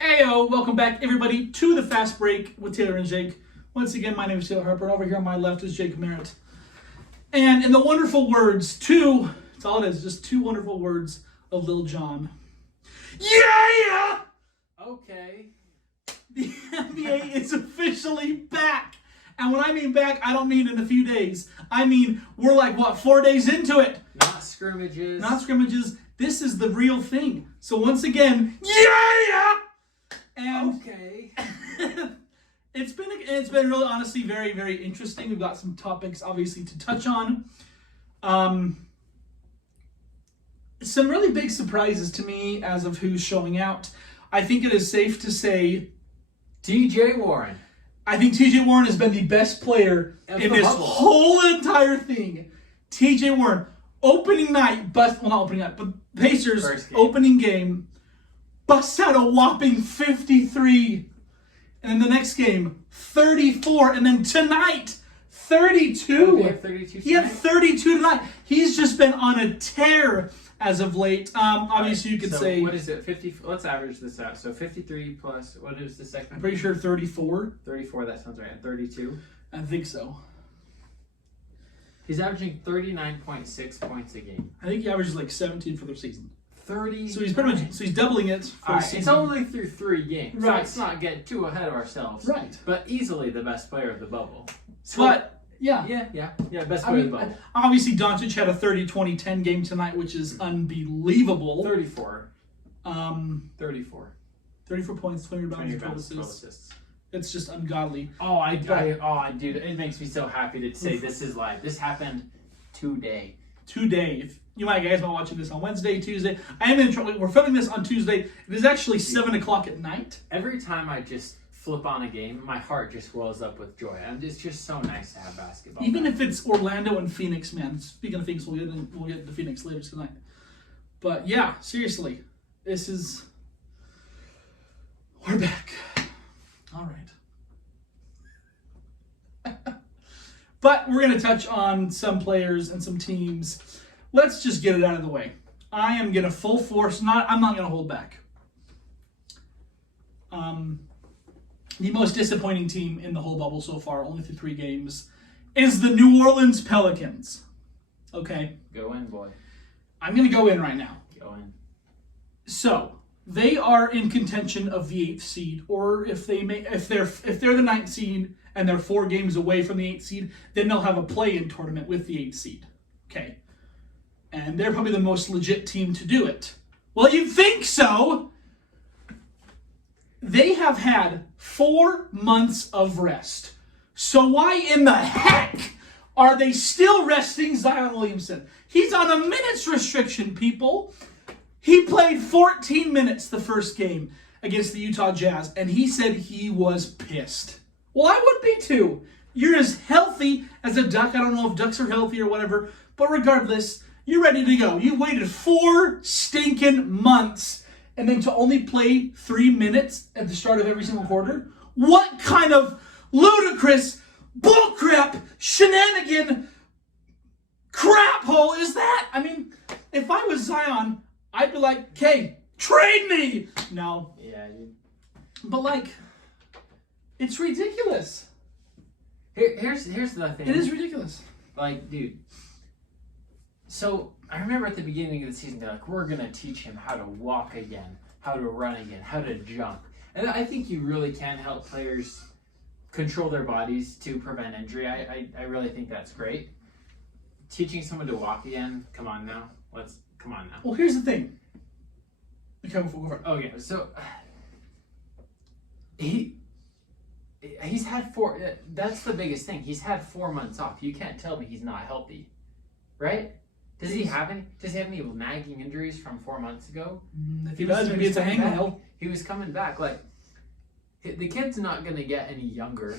Heyo, welcome back everybody to the Fast Break with Taylor and Jake. Once again, my name is Taylor Harper, and over here on my left is Jake Merritt. And in the wonderful words, it's all it is, just two wonderful words of Lil Jon. Yeah! Okay. The NBA is officially back. And when I mean back, I don't mean in a few days. I mean, we're like, 4 days into it? Not scrimmages. Not scrimmages. This is the real thing. So once again, yeah! And okay. It's been really, honestly, very, very interesting. We've got some topics, obviously, to touch on. Some really big surprises to me as of who's showing out. I think it is safe to say TJ Warren. I think TJ Warren has been the best player in this whole entire thing. TJ Warren, opening night, not opening night, but Pacers opening game, busts out a whopping 53. And then the next game, 34. And then tonight, 32. He had 32 He had 32 tonight. He's just been on a tear as of late. Obviously, you could say... What is it? 50. Let's average this out. So 53 plus, what is the second? I'm pretty sure 34. 34, that sounds right. 32? I think so. He's averaging 39.6 points a game. I think he averages like 17 for the season. 30. So he's pretty much he's doubling it for the season. It's only through 3 games. Right. So let's not get too ahead of ourselves. Right. But easily the best player of the bubble. But yeah, best player of the bubble. Obviously, Doncic had a 30-20-10 game tonight, which is unbelievable. 34. 34 points, 20 rebounds, 12 assists. It's just ungodly. Dude, it makes me so happy to say this is live. This happened today. If you guys might watching this on Wednesday, Tuesday. I am in trouble. We're filming this on Tuesday. It is actually 7 o'clock at night. Every time I just flip on a game, my heart just wells up with joy. It's just so nice to have basketball. Even if it's Orlando and Phoenix, man. Speaking of Phoenix, we'll get to Phoenix later tonight. But yeah, seriously, we're back. All right. But we're going to touch on some players and some teams. Let's just get it out of the way. I am going to full force. I'm not going to hold back. The most disappointing team in the whole bubble so far, only through 3 games, is the New Orleans Pelicans. Okay? Go in, boy. I'm going to go in right now. Go in. So, they are in contention of the 8th seed, or if they're the 9th seed and they're 4 games away from the 8th seed, then they'll have a play-in tournament with the 8th seed. Okay? And they're probably the most legit team to do it. Well, you'd think so! They have had 4 months of rest. So why in the heck are they still resting Zion Williamson? He's on a minutes restriction, people. He played 14 minutes the first game against the Utah Jazz, and he said he was pissed. Well, I would be too. You're as healthy as a duck. I don't know if ducks are healthy or whatever, but regardless, you're ready to go. You waited 4 stinking months, and then to only play 3 minutes at the start of every single quarter? What kind of ludicrous bullcrap shenanigan crap hole is that? I mean, if I was Zion, I'd be like, okay, trade me! No. Yeah, dude. But it's ridiculous. Here's the thing. It is ridiculous. Dude. So, I remember at the beginning of the season, they're like, we're going to teach him how to walk again, how to run again, how to jump. And I think you really can help players control their bodies to prevent injury. I really think that's great. Teaching someone to walk again, come on now. Well, here's the thing. Okay, go for it. Okay, so he's had 4. That's the biggest thing. He's had 4 months off. You can't tell me he's not healthy, right? Does he have any nagging injuries from 4 months ago? If he does, maybe it's a hangnail. He was coming back. The kid's not going to get any younger,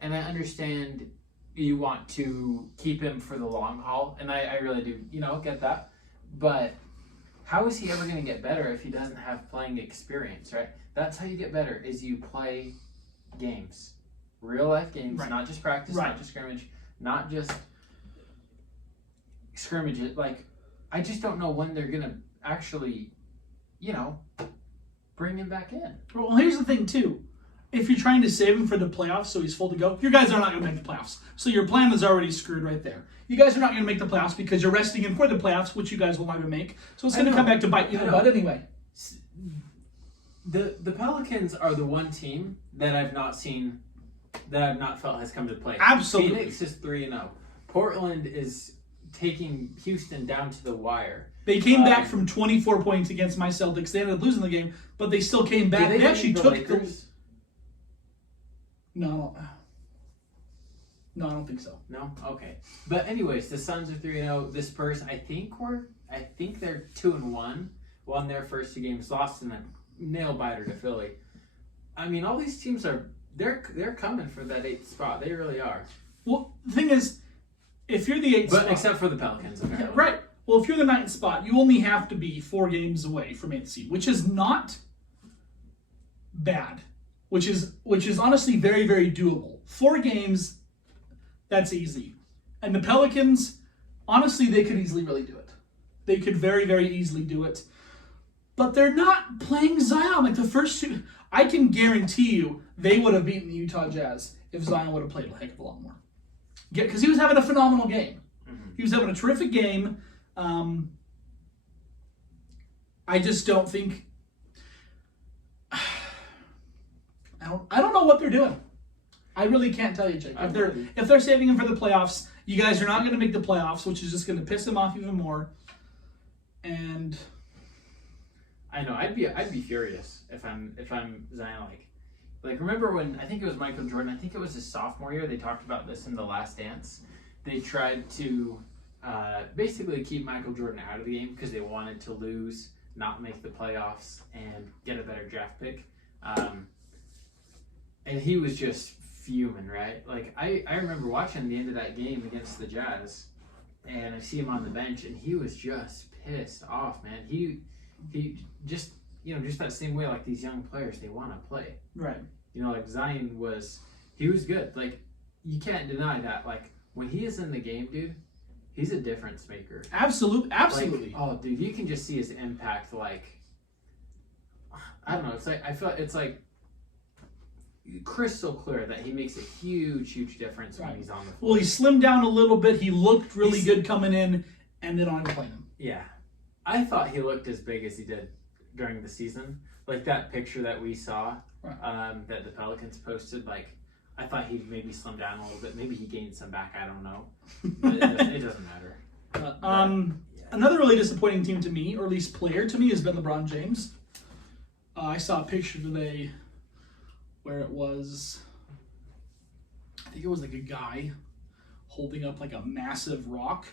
and I understand you want to keep him for the long haul, and I really do, get that. But how is he ever going to get better if he doesn't have playing experience, right? That's how you get better, is you play games. Real life games, right. Not just practice, right. Not just scrimmage, not just scrimmages. I just don't know when they're going to actually, bring him back in. Well, here's the thing, too. If you're trying to save him for the playoffs so he's full to go, your guys are not going to make the playoffs. So your plan is already screwed right there. You guys are not going to make the playoffs because you're resting him for the playoffs, which you guys will never make. So it's going to come back to bite you in the butt anyway. The Pelicans are the one team that I've not seen, that I've not felt has come to play. Absolutely. Phoenix is 3-0. Portland is taking Houston down to the wire. They came back from 24 points against my Celtics. They ended up losing the game, but they still came back. They actually took Lakers? No, I don't think so. No? Okay. But anyways, the Suns are 3-0. The Spurs, I think they're 2-1. Won their first 2 games, lost in a nail biter to Philly. I mean, all these teams they're coming for that 8th spot. They really are. Well, the thing is, if you're the 8th spot, except for the Pelicans, apparently. Right. Well, if you're the 9th spot, you only have to be 4 games away from 8th seed, which is not bad. Which is honestly very, very doable. 4 games, that's easy. And the Pelicans, honestly, they could easily really do it. They could very, very easily do it. But they're not playing Zion. Like the first 2, I can guarantee you they would have beaten the Utah Jazz if Zion would have played a heck of a lot more. Because he was having a phenomenal game. Mm-hmm. He was having a terrific game. I just don't think... I don't know what they're doing. I really can't tell you, Jake. If they're saving him for the playoffs, you guys are not going to make the playoffs, which is just going to piss him off even more. And I know I'd be furious if I'm Zion. Like remember when, I think it was Michael Jordan. I think it was his sophomore year. They talked about this in The Last Dance. They tried to basically keep Michael Jordan out of the game because they wanted to lose, not make the playoffs, and get a better draft pick. And he was just fuming, right? Like, I remember watching the end of that game against the Jazz, and I see him on the bench, and he was just pissed off, man. He just, just that same way, like these young players, they want to play. Right. Like Zion he was good. Like, you can't deny that. Like, when he is in the game, dude, he's a difference maker. Absolutely. Like, oh, dude, you can just see his impact, like, I don't know, I feel it's like, crystal clear that he makes a huge, huge difference when he's on the floor. Well, he slimmed down a little bit. He looked really good coming in, and then on playing him. Yeah. I thought he looked as big as he did during the season. Like that picture that we saw that the Pelicans posted, like, I thought he'd maybe slim down a little bit. Maybe he gained some back. I don't know. But it doesn't matter. Another really disappointing team to me, or at least player to me, has been LeBron James. I saw a picture today where it was, I think it was like a guy holding up like a massive rock,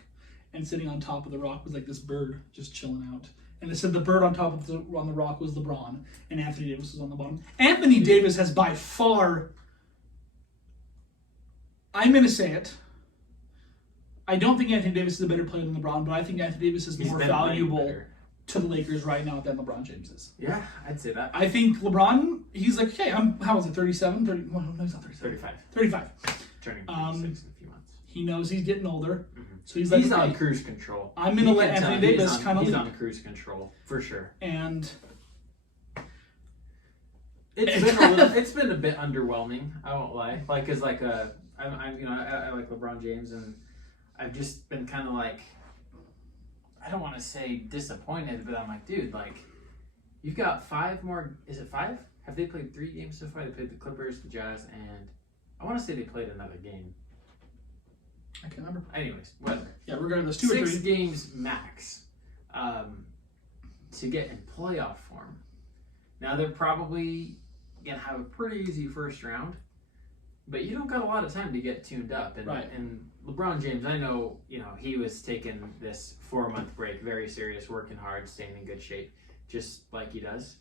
and sitting on top of the rock was like this bird just chilling out. And it said the bird on top of the rock was LeBron, and Anthony Davis was on the bottom. Anthony Davis has by far, I'm going to say it, I don't think Anthony Davis is a better player than LeBron, but I think Anthony Davis is more valuable to the Lakers right now than LeBron James is. Yeah, I'd say that. I think LeBron, he's like, okay, how is it, 37? 30, well, no, he's not 37. 35. 35. Turning 36 in a few months. He knows he's getting older. Mm-hmm. So he's like, he's on cruise control. I'm going to let Anthony Davis kind of lead. He's on cruise control, for sure. And it's been a bit underwhelming, I won't lie. Like, as like I like LeBron James, and I've just been kind of like, I don't want to say disappointed, but I'm like, dude, like, you've got 5 more. Is it 5? Have they played 3 games so far? They played the Clippers, the Jazz, and I want to say they played another game. I can't remember. Anyways, whatever. Yeah, regardless, 2 or 3. 6 games max to get in playoff form. Now, they're probably going to have a pretty easy first round, but you don't got a lot of time to get tuned up. And, and LeBron James, I know, he was taking this 4-month break very serious, working hard, staying in good shape, just like he does.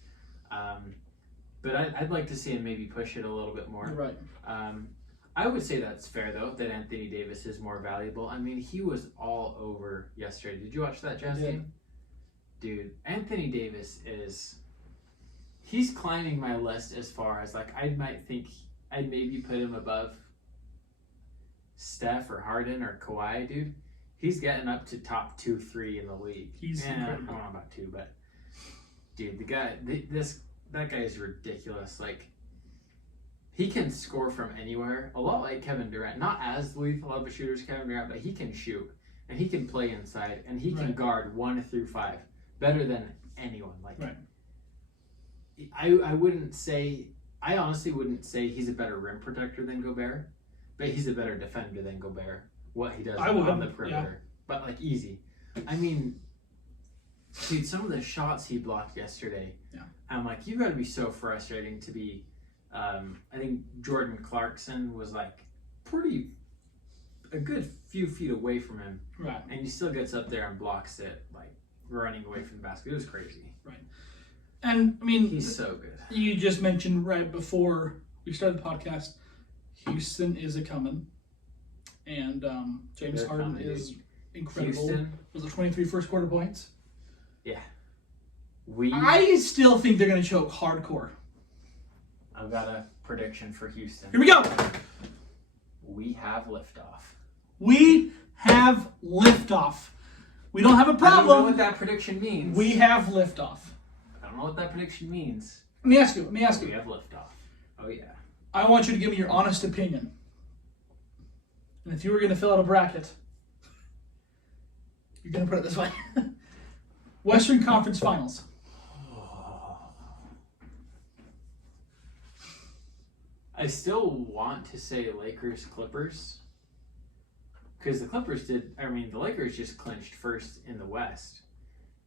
But I'd like to see him maybe push it a little bit more. Right. I would say that's fair, though, that Anthony Davis is more valuable. I mean, he was all over yesterday. Did you watch that Jazz game? Dude, Anthony Davis he's climbing my list as far as, like, I might think I'd maybe put him above Steph or Harden or Kawhi, dude. He's getting up to top 2, 3 in the league. He's incredible. I don't know about 2, but dude, the guy, that guy is ridiculous. Like, he can score from anywhere, a lot like Kevin Durant. Not as lethal of a shooter as Kevin Durant, but he can shoot, and he can play inside, and he can guard 1 through 5 better than anyone. Like, I honestly wouldn't say he's a better rim protector than Gobert, but he's a better defender than Gobert. What he does on the perimeter, but like easy. I mean, dude, some of the shots he blocked yesterday. Yeah. I'm like, you got to be so frustrating to be. I think Jordan Clarkson was like a good few feet away from him, right? And he still gets up there and blocks it, like running away from the basket. It was crazy, right? And I mean, he's so good. You just mentioned right before we started the podcast, Houston is a coming, and James Harden is incredible. Houston was it 23 first quarter points? Yeah. I still think they're going to choke hardcore. I've got a prediction for Houston. Here we go. We have liftoff. We have liftoff. We don't have a problem. I don't know what that prediction means. We have liftoff. I don't know what that prediction means. Let me ask you. We have liftoff. Oh, yeah. I want you to give me your honest opinion. And if you were going to fill out a bracket, you're going to put it this way. Western Conference Finals. I still want to say Lakers Clippers, because the Lakers just clinched first in the West,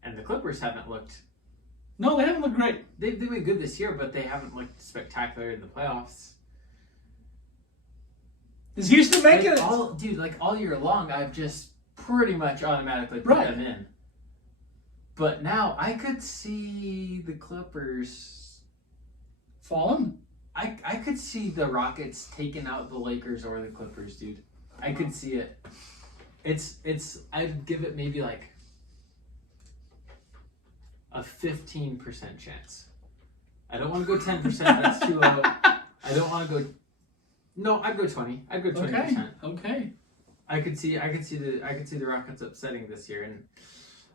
and the Clippers haven't looked. No, they haven't looked great. They've been good this year, but they haven't looked spectacular in the playoffs. Is Houston making it? All year long, I've just pretty much automatically put them in. But now I could see the Clippers falling. I could see the Rockets taking out the Lakers or the Clippers, dude. I could see it. I'd give it maybe like a 15% chance. I don't want to go 10%. That's too low. I don't want to go. No, I'd go 20. I'd go 20%. Okay. I could see the Rockets upsetting this year, and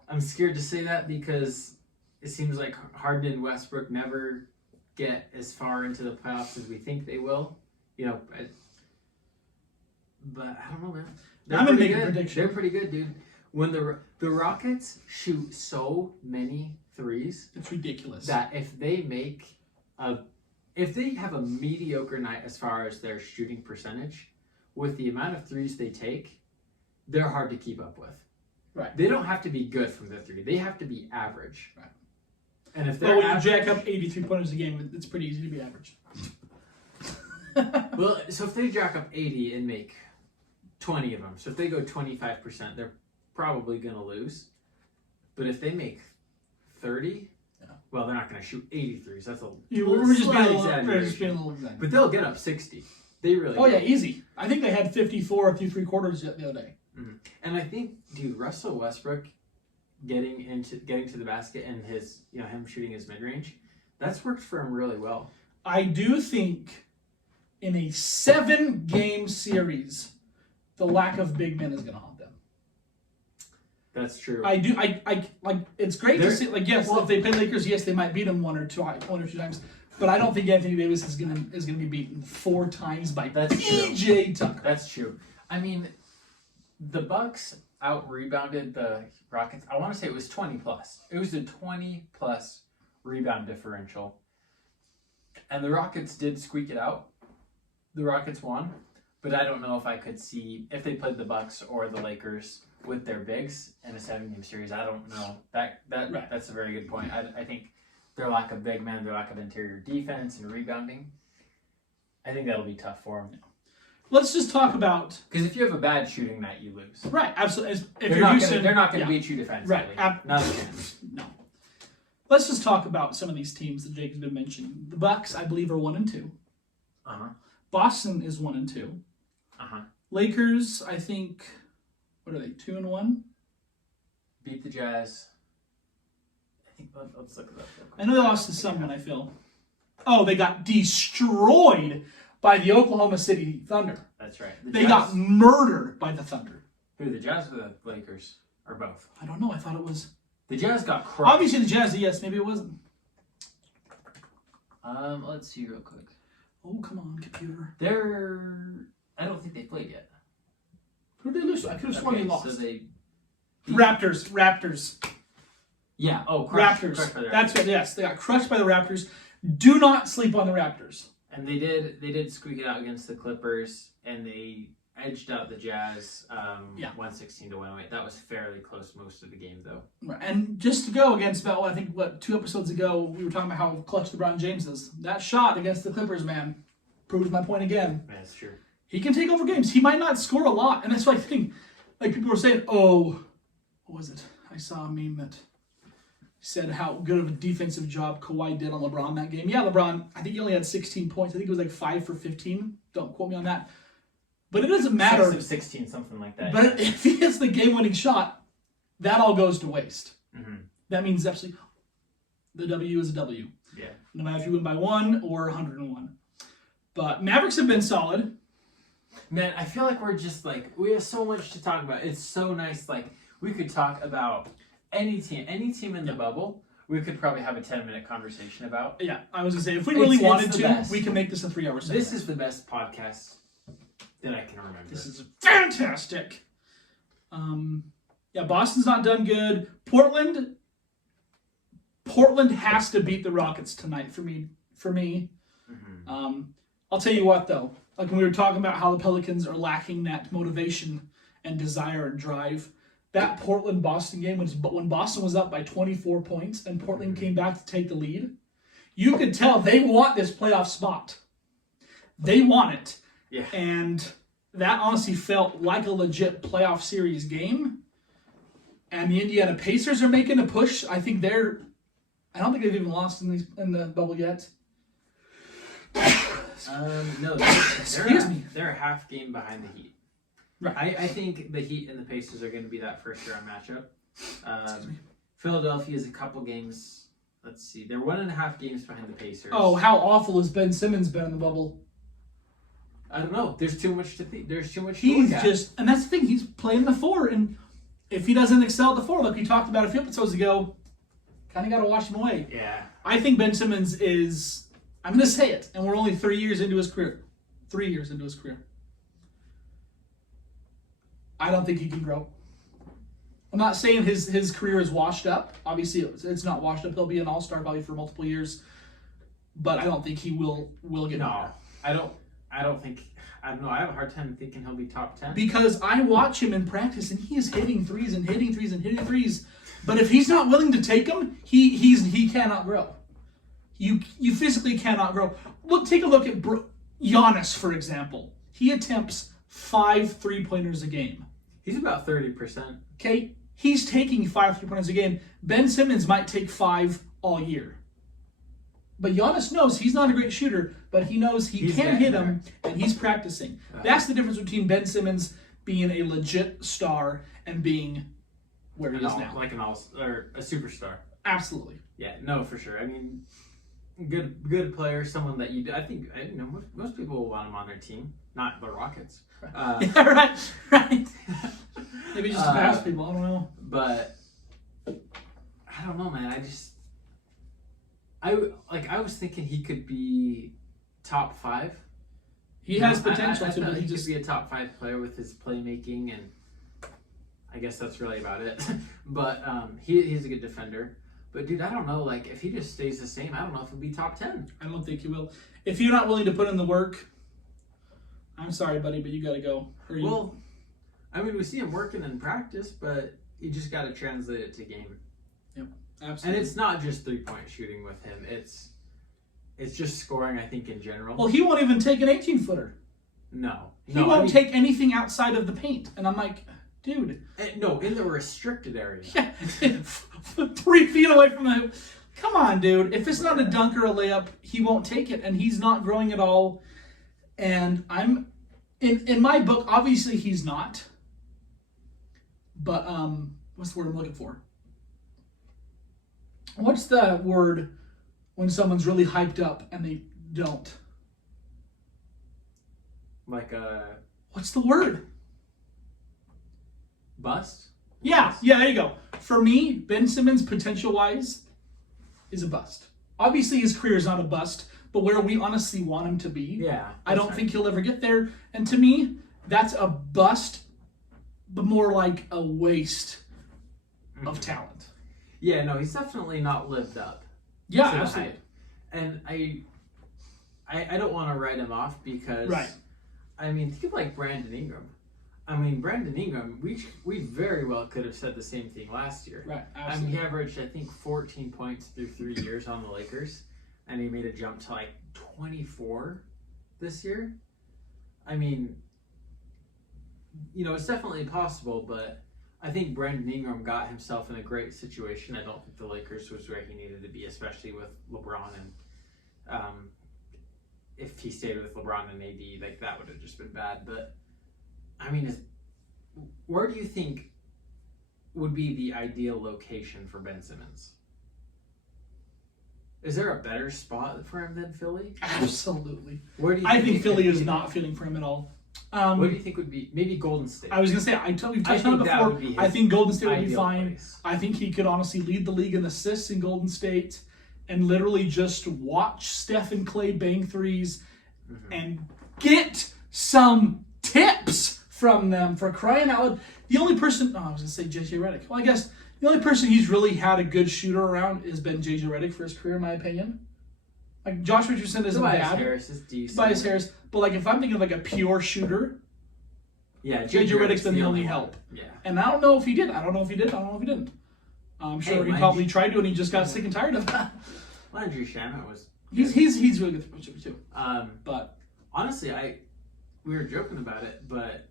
I'm scared to say that because it seems like Harden and Westbrook never get as far into the playoffs as we think they will. But I don't know, man. I'm gonna make a prediction. They're pretty good, dude. When the Rockets shoot so many threes, it's ridiculous. That if they have a mediocre night as far as their shooting percentage, with the amount of threes they take, they're hard to keep up with. Right. They don't have to be good from the three. They have to be average. Right. And if they're when you jack up 83 pointers a game, it's pretty easy to be average. Well, so if they jack up 80 and make 20 of them, so if they go 25%, they're probably going to lose. But if they make 30, well, they're not going to shoot 83s. That's we're just being a little But they'll get up 60. They really will. Yeah, easy. I think they had 54 through 3 quarters the other day. Mm-hmm. And I think, dude, Russell Westbrook getting to the basket and his, him shooting his mid-range, that's worked for him really well. I do think in a 7-game series, the lack of big men is going to haunt them. That's true. I do. I like. It's great to see. Like, yes, if they play Lakers, yes, they might beat them one or two times. But I don't think Anthony Davis is gonna be beaten 4 times by PJ Tucker. That's true. I mean, the Bucks out-rebounded the Rockets. I want to say it was 20+. It was a 20+ rebound differential. And the Rockets did squeak it out. The Rockets won. But I don't know if I could see, if they played the Bucks or the Lakers with their bigs in a 7-game series. I don't know. That's a very good point. I think their lack of big men, their lack of interior defense and rebounding, I think that'll be tough for them. Let's just talk about... Because if you have a bad shooting night, you lose. Right, absolutely. They're not going to beat you defensively. Right. Not a chance. No. Let's just talk about some of these teams that Jake has been mentioning. The Bucks, I believe, are 1-2. Uh-huh. Boston is 1-2. Uh-huh. Lakers, I think, what are they, 2-1? Beat the Jazz. I think, let's look at that. I know they lost to someone, I feel. Oh, they got destroyed by the Oklahoma City Thunder. That's right. They got murdered by the Thunder. Who, the Jazz or the Lakers? Or both? I don't know. I thought it was... The Jazz got crushed. Obviously the Jazz, yes. Maybe it wasn't. Let's see real quick. Oh, come on, computer. I don't think they played yet. Who did they lose? I could have sworn they lost. So they Raptors. Yeah. Oh, Raptors. Crushed by the Raptors. That's what. Yes, they got crushed by the Raptors. Do not sleep on the Raptors. And they did squeak it out against the Clippers, and they edged out the Jazz 116 to 108. That was fairly close most of the game, though. And just to go against about, I think, 2 episodes ago, we were talking about how clutch LeBron James is. That shot against the Clippers, man, proves my point again. That's true. He can take over games. He might not score a lot, and that's what I think. Like, people were saying, what was it? I saw a meme that said how good of a defensive job Kawhi did on LeBron that game. Yeah, LeBron, I think he only had 16 points. I think it was like 5 for 15. Don't quote me on that. But it doesn't matter. 6 of 16, something like that. But if he hits the game-winning shot, that all goes to waste. Mm-hmm. That means actually the W is a W. Yeah. No matter if you win by 1 or 101. But Mavericks have been solid. Man, I feel like we have so much to talk about. It's so nice. Like, we could talk about any team in the bubble. We could probably have a 10-minute conversation about. Yeah, I was going to say, if we really wanted to, best. we can make this a 3-hour segment. This is the best podcast that I can remember. This is fantastic. Boston's not done good. Portland has to beat the Rockets tonight for me. Mm-hmm. I'll tell you what, though. Like when we were talking about how the Pelicans are lacking that motivation and desire and drive, that Portland-Boston game, when Boston was up by 24 points and Portland came back to take the lead, you could tell they want this playoff spot. They want it. Yeah. And that honestly felt like a legit playoff series game. And the Indiana Pacers are making a push. I don't think they've even lost in the bubble yet. No, they're a half game behind the Heat. Right. I think the Heat and the Pacers are going to be that first round matchup. Philadelphia is a couple games. Let's see. They're 1.5 games behind the Pacers. Oh, how awful has Ben Simmons been in the bubble? I don't know. There's too much to think. There's too much to He's look at. and that's the thing. He's playing the 4, and if he doesn't excel at the 4, like we talked about a few episodes ago, kind of got to wash him away. Yeah. I think Ben Simmons is. I'm going to say it, and we're only 3 years into his career. 3 years into his career. I don't think he can grow. I'm not saying his career is washed up. Obviously, it's not washed up. He'll be an all-star probably for multiple years, but I don't think he will get better. I don't think. I don't know. I have a hard time thinking he'll be top 10. Because I watch him in practice, and he is hitting threes and hitting threes and hitting threes. But if he's not willing to take them, he cannot grow. You physically cannot grow. Take a look at Giannis, for example. He attempts 5 3-pointers a game. He's about 30%. Okay, he's taking 5 3-pointers a game. Ben Simmons might take 5 all year. But Giannis knows he's not a great shooter, but he knows he can hit them, and he's practicing. That's the difference between Ben Simmons being a legit star and being where he is now. Like a superstar. Absolutely. Yeah, no, for sure. I mean, good player, someone that I think most people will want him on their team, not the Rockets. Yeah, right. Maybe just to pass people. I don't know. But I don't know, man. I was thinking he could be top 5. He has potential I to, but he just could be a top 5 player with his playmaking, and I guess that's really about it. But he's a good defender. But dude, I don't know. Like if he just stays the same, I don't know if he'll be top 10. I don't think he will. If you're not willing to put in the work, I'm sorry, buddy, but you got to go. Well, I mean, we see him working in practice, but you just got to translate it to game. Yep, absolutely. And it's not just 3-point shooting with him. It's just scoring, I think, in general. Well, he won't even take an 18-footer. No. He won't take anything outside of the paint. And I'm like, dude. No, in the restricted area. Yeah, 3 feet away from the hoop. Come on, dude. If it's not a dunk or a layup, he won't take it. And he's not growing at all. And I'm, in my book, obviously he's not. But, what's the word I'm looking for? What's the word when someone's really hyped up and they don't? Like a... What's the word? Bust? Yeah, there you go. For me, Ben Simmons, potential-wise, is a bust. Obviously, his career is not a bust, but where we honestly want him to be. Yeah. I don't think he'll ever get there. And to me, that's a bust, but more like a waste of talent. Yeah, no, he's definitely not lived up. Yeah, to the absolutely. hype. And I don't want to write him off because, Right. I mean, think of like Brandon Ingram. I mean, Brandon Ingram, we very well could have said the same thing last year. Right, I mean, absolutely. he averaged, I think, 14 points through 3 years on the Lakers, and he made a jump to like 24 this year. I mean, you know, it's definitely possible, but I think Brandon Ingram got himself in a great situation. I don't think the Lakers was where he needed to be, especially with LeBron. And if he stayed with LeBron and AD, like that would have just been bad. But I mean, where do you think would be the ideal location for Ben Simmons? Is there a better spot for him than Philly? Absolutely. Where do you I think it Philly could is be? not feeling for him at all. What do you think would be maybe Golden State? I was going to say, we've touched on it think that before. would be his I think Golden State would be ideal fine. place. I think he could honestly lead the league in assists in Golden State and literally just watch Steph and Clay bang threes and get some tips from them, for crying out loud. The only person, I was going to say JJ Redick. Well, I guess the only person he's really had a good shooter around has been JJ Redick for his career, in my opinion. Like, Josh Richardson isn't Tobias bad. Harris is decent. Tobias Harris. But like, if I'm thinking of like a pure shooter, Yeah, JJ Redick's been the only one. help. Yeah. and I don't know if he did. I don't know if he did. I don't know if he didn't. I'm sure he mind probably you- tried to, and he just got sick and tired of that. Landry Shamet was. He's really good for shooter too. But Honestly, we were joking about it, but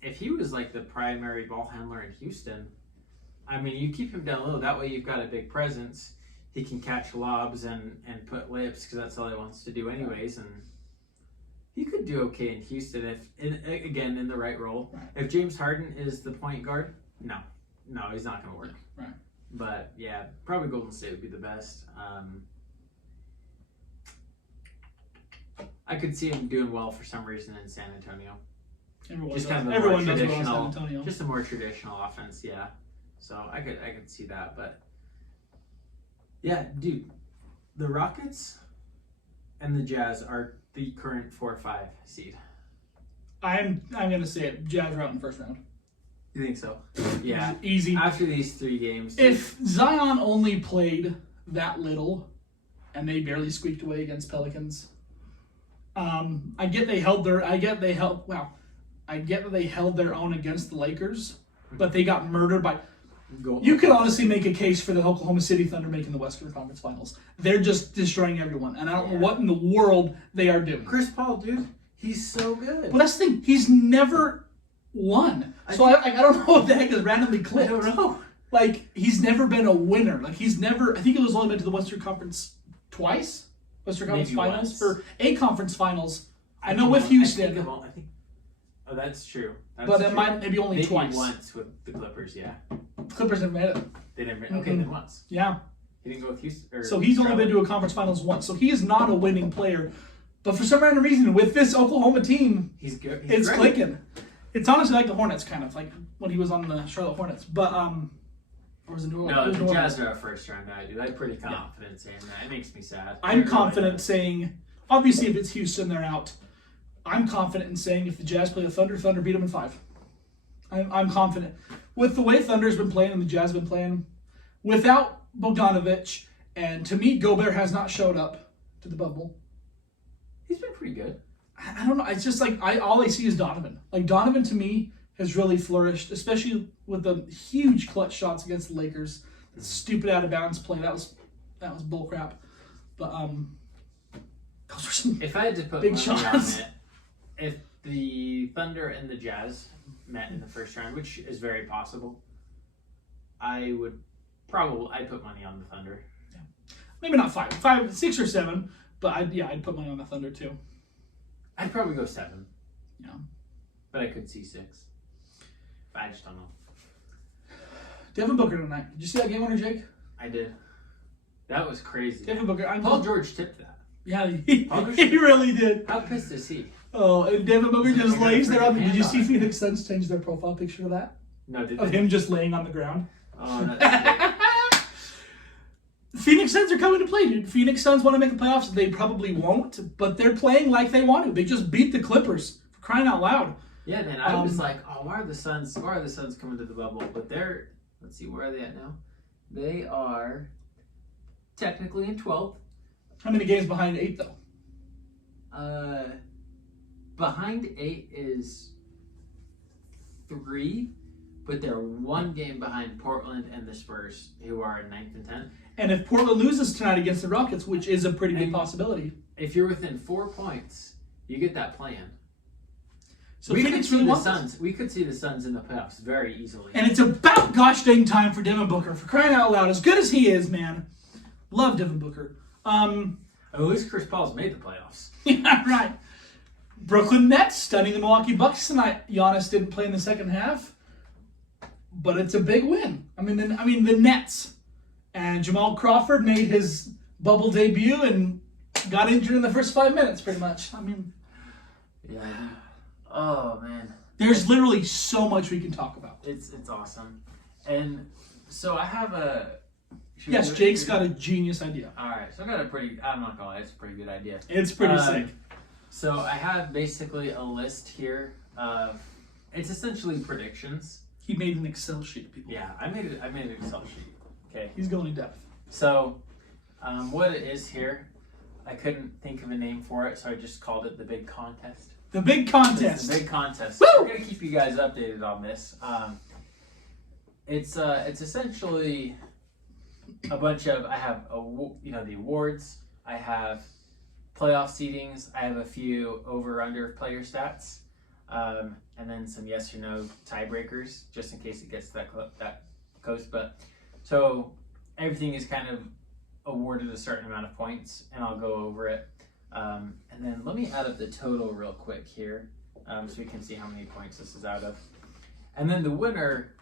if he was like the primary ball handler in Houston, I mean, you keep him down low. That way, you've got a big presence. He can catch lobs and put layups because that's all he wants to do anyways. And he could do okay in Houston if, in the right role. Right. If James Harden is the point guard, no, he's not going to work. Right. But yeah, probably Golden State would be the best. I could see him doing well for some reason in San Antonio. everyone Just does. kind of a Everyone more does well in San traditional, Antonio. just a more traditional offense, yeah. So I could see that, but yeah, dude, the Rockets and the Jazz are the current 4-5 seed. I'm gonna say it. Jazz are out in the first round. You think so? Yeah. Easy. After these 3 games, If Zion only played that little, and they barely squeaked away against Pelicans, I get that they held their own against the Lakers, but they got murdered by. You could honestly make a case for the Oklahoma City Thunder making the Western Conference Finals. They're just destroying everyone, and I don't know what in the world they are doing. Chris Paul, dude, he's so good. Well, that's the thing. He's never won. I don't know what the heck is randomly clicked. I don't know. Like, he's never been a winner. Like, he's never. I think it was only been to the Western Conference twice. Western Conference Maybe Finals once. or a conference finals. I know with Houston, I think. Oh, that's true. but it might maybe only Maybe twice. once with the Clippers, yeah. Clippers never made it. They didn't. Okay, then once. Yeah. He didn't go with Houston. So he's only been to a conference finals once. So he is not a winning player. But for some random reason, with this Oklahoma team, He's good. it's great. clicking. It's honestly like the Hornets, kind of like when he was on the Charlotte Hornets. But or was it New Orleans? No, It was the New Jazz Orleans. are a first round guy, dude. I'm pretty confident saying that. It makes me sad. I'm confident saying, obviously, if it's Houston, they're out. I'm confident in saying if the Jazz play the Thunder, Thunder beat them in 5. I'm confident. With the way Thunder's been playing and the Jazz been playing, without Bogdanovich, and to me, Gobert has not showed up to the bubble. He's been pretty good. I don't know. It's just like all I see is Donovan. Like, Donovan to me has really flourished, especially with the huge clutch shots against the Lakers. The stupid out of bounds play, that was bull crap. But those were some If I had to put big money shots. on it, if the Thunder and the Jazz met in the first round, which is very possible, I'd put money on the Thunder. Maybe not 5, 6 or 7, but I'd put money on the Thunder too. I'd probably go 7. Yeah. But I could see 6. But I just don't know. Devin Booker tonight. Did you see that game winner, Jake? I did. That was crazy. Devin Booker. Paul George tipped that. Yeah, he really did. How pissed is he? Oh, and Devin Booker just Like, lays there on the. Did you hand see on it. Phoenix Suns change their profile picture to that? No, did Of they? him just laying on the ground. Oh, that's Phoenix Suns are coming to play, dude. Phoenix Suns want to make the playoffs. They probably won't, but they're playing like they want to. They just beat the Clippers, for crying out loud. Yeah, man. I was like, oh, why are the Suns coming to the bubble? But let's see, where are they at now? They are technically in 12th. How many games behind 8, though? Behind 8 is 3, but they're 1 game behind Portland and the Spurs, who are in 9th and 10th. And if Portland loses tonight against the Rockets, which is a pretty big possibility. If you're within 4 points, you get that play-in. So Phoenix really wants Suns. We could see the Suns in the playoffs very easily. And it's about gosh dang time for Devin Booker. For crying out loud, as good as he is, man. Love Devin Booker. At least Chris Paul's made the playoffs. Yeah, right. Brooklyn Nets stunning the Milwaukee Bucks tonight. Giannis didn't play in the second half, but it's a big win. I mean, the Nets. And Jamal Crawford made his bubble debut and got injured in the first 5 minutes, pretty much. I mean, yeah. Oh man. There's literally so much we can talk about. It's awesome, and so I have a. Yes, Jake's got a genius idea. All right, so I got I'm not gonna lie, it's a pretty good idea. It's pretty sick. So I have basically a list here of, it's essentially predictions. He made an Excel sheet, people. Yeah, I made an Excel sheet. Okay. He's going in depth. So, what it is here, I couldn't think of a name for it, so I just called it the Big Contest. The Big Contest. The Big Contest. Woo! We're gonna keep you guys updated on this. It's essentially a bunch of, I have the awards, I have playoff seedings, I have a few over/under player stats, and then some yes or no tiebreakers, just in case it gets that close. But so everything is kind of awarded a certain amount of points, and I'll go over it. And then let me add up the total real quick here, so we can see how many points this is out of. And then the winner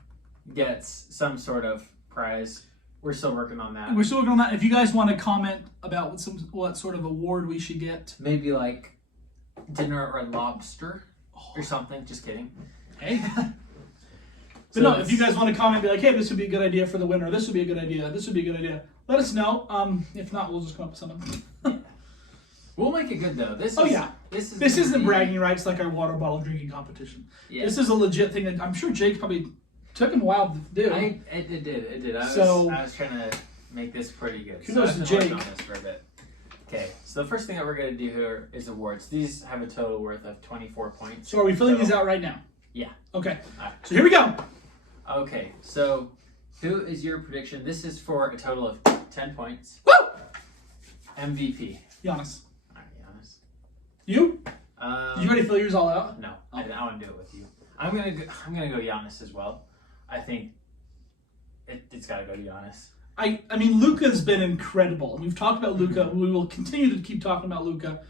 gets some sort of prize. We're still working on that. We're still working on that. If you guys want to comment about what sort of award we should get. Maybe like dinner or lobster or something. Just kidding. Hey. But no, if you guys want to comment, be like, hey, this would be a good idea for the winner. This would be a good idea. This would be a good idea. Let us know. If not, we'll just come up with something. We'll make it good though. This isn't bragging rights like our water bottle drinking competition. Yeah. This is a legit thing that I'm sure Jake probably took him a while to do. It did. I was trying to make this pretty good. Kudos to Jake. On this for a bit. Okay, so the first thing that we're going to do here is awards. These have a total worth of 24 points. So are we filling these out right now? Yeah. Okay. Right. So here we go. Okay, so who is your prediction? This is for a total of 10 points. Woo! MVP. Giannis. All right, Giannis. You? Did you already fill yours all out? No, I want to do it with you. I'm gonna go Giannis as well. I think it's got to go Giannis. I mean, Luka's been incredible. We've talked about Luka. Mm-hmm. We will continue to keep talking about Luka.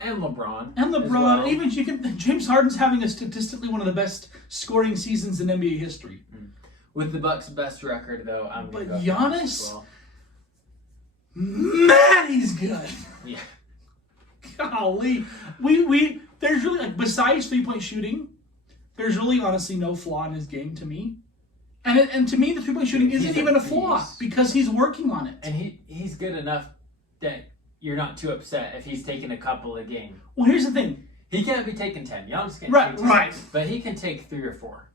And LeBron. Well. Even James Harden's having a statistically one of the best scoring seasons in NBA history. Mm. With the Bucks' best record, though, I'm going to go Giannis, as well. Man, he's good. Yeah. Golly, there's really, like, besides 3-point shooting, there's really honestly no flaw in his game to me. And to me, the 3-point shooting isn't even a flaw because he's working on it. And he's good enough that you're not too upset if he's taking a couple a game. Well, here's the thing. He can't be taking 10. Giannis can't take 10. Right. But he can take 3 or 4.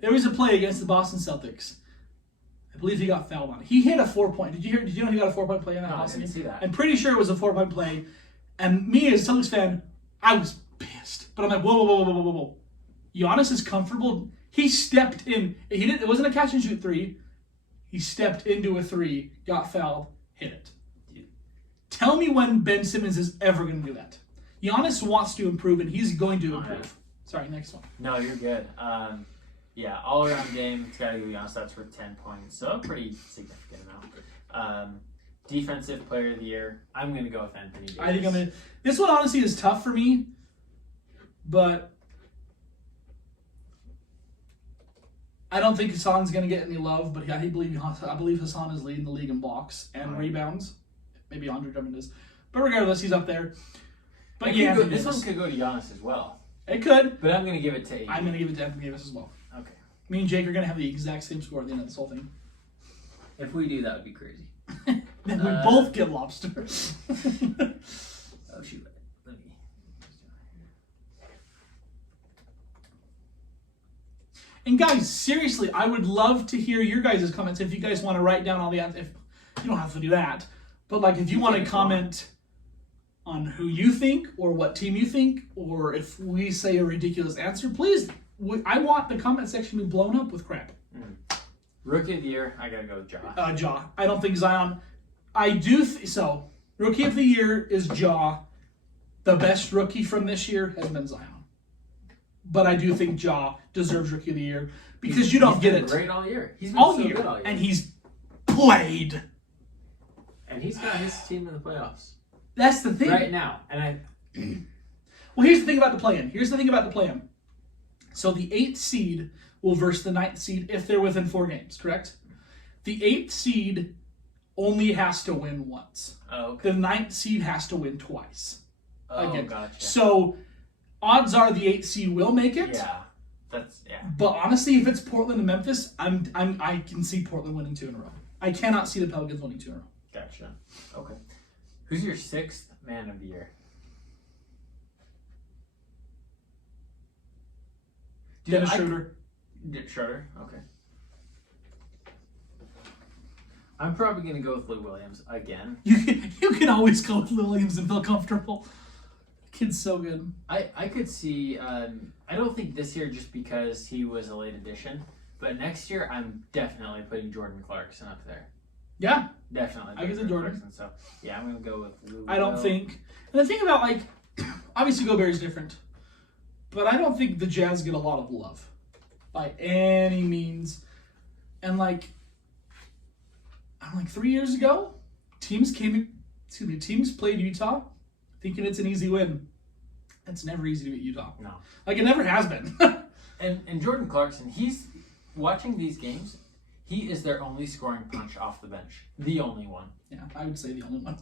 There was a play against the Boston Celtics. I believe he got fouled on it. He hit a 4-point. Did you know he got a 4-point play in that Boston game? I didn't see that. I'm pretty sure it was a 4-point play. And me as a Celtics fan, I was pissed. But I'm like, whoa. Giannis is comfortable. He stepped in. It wasn't a catch and shoot 3. He stepped into a 3, got fouled, hit it. Tell me when Ben Simmons is ever going to do that. Giannis wants to improve, and he's going to improve. Right. Sorry, next one. No, you're good. Yeah, all-around game, it's got to go Giannis. That's worth 10 points, so a pretty significant amount. Defensive player of the year, I'm going to go with Anthony Davis. I think this one honestly is tough for me, but I don't think Hassan's going to get any love, but I believe Hassan is leading the league in blocks and rebounds. Maybe Andre Drummond is. But regardless, he's up there. But yeah, this one could go to Giannis as well. It could. But I'm going to give it to AD. I'm going to give it to Anthony Davis as well. Okay. Me and Jake are going to have the exact same score at the end of this whole thing. If we do, that would be crazy. Then we both get lobster. Oh shoot! Let me. And guys, seriously, I would love to hear your guys' comments if you guys want to write down all the answers. If you don't have to do that, but like if you want to comment on who you think or what team you think, or if we say a ridiculous answer, please. I want the comment section to be blown up with crap. Rookie of the year, I gotta go with Ja. Ja. I don't think Zion. I do so. Rookie of the year is Ja. The best rookie from this year has been Zion. But I do think Ja deserves Rookie of the Year because you don't get it great all year. He's been all so year, good all year, and he's played. And he's got his team in the playoffs That's the thing right now. Well, here's the thing about the play-in. So the 8th seed will verse the 9th seed if they're within 4 games, correct? The 8th seed only has to win once. Oh, okay. The 9th seed has to win twice. Oh, gotcha. So odds are the 8th seed will make it. Yeah. But honestly, if it's Portland and Memphis, I can see Portland winning 2 in a row. I cannot see the Pelicans winning 2 in a row. Gotcha. Okay. Who's your 6th man of the year? Dennis Schroeder. Schroeder? Okay. I'm probably going to go with Lou Williams again. You can always go with Lou Williams and feel comfortable. Kid's so good. I could see, I don't think this year just because he was a late addition, but next year I'm definitely putting Jordan Clarkson up there. Yeah. Definitely. I guess it's Jordan. Clarkson, so, yeah, I'm going to go with Lou. I don't think. And the thing about, like, obviously Gobert's different, but I don't think the Jazz get a lot of love by any means. And, like 3 years ago, teams played Utah thinking it's an easy win. It's never easy to beat Utah. No. Like, it never has been. and Jordan Clarkson, he's watching these games, he is their only scoring punch off the bench. The only one. Yeah, I would say the only one.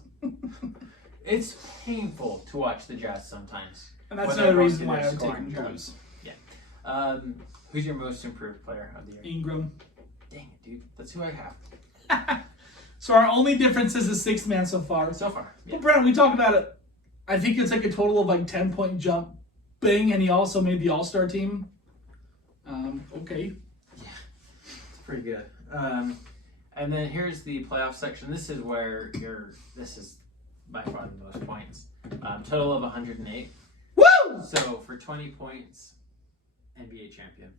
It's painful to watch the Jazz sometimes. And that's another reason why I would take them to lose. Yeah. Who's your most improved player of the year? Ingram. Dang it, dude. That's who I have. So our only difference is the 6th man so far. So far. Yeah. But Brandon, we talked about it. I think it's like a total of 10-point jump. Bang, and he also made the All-Star team. Okay. Yeah. It's pretty good. And then here's the playoff section. This is where this is by far the most points. Total of 108. Woo! So for 20 points, NBA champion.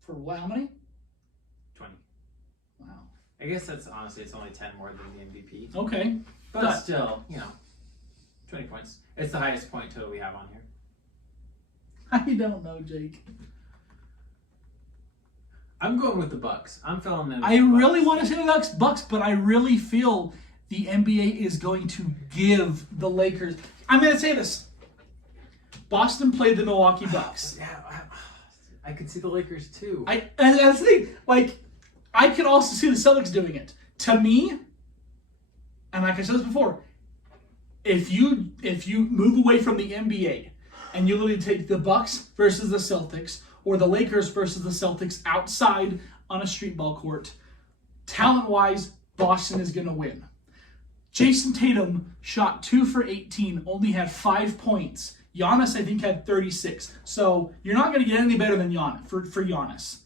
For what? How many? 20. Wow. I guess that's honestly, it's only 10 more than the MVP. Okay. But still, 20 points. It's the highest point total we have on here. I don't know, Jake. I'm going with the Bucks. I'm filling them. I really want to say the Bucks, but I really feel the NBA is going to give the Lakers. I'm going to say this. Boston played the Milwaukee Bucks. Yeah, I could see the Lakers too. And that's the thing. I could also see the Celtics doing it. To me, and like I said this before, if you move away from the NBA and you literally take the Bucks versus the Celtics or the Lakers versus the Celtics outside on a street ball court, talent-wise, Boston is going to win. Jason Tatum shot 2 for 18, only had 5 points. Giannis, I think, had 36. So you're not going to get any better than Giannis for Giannis.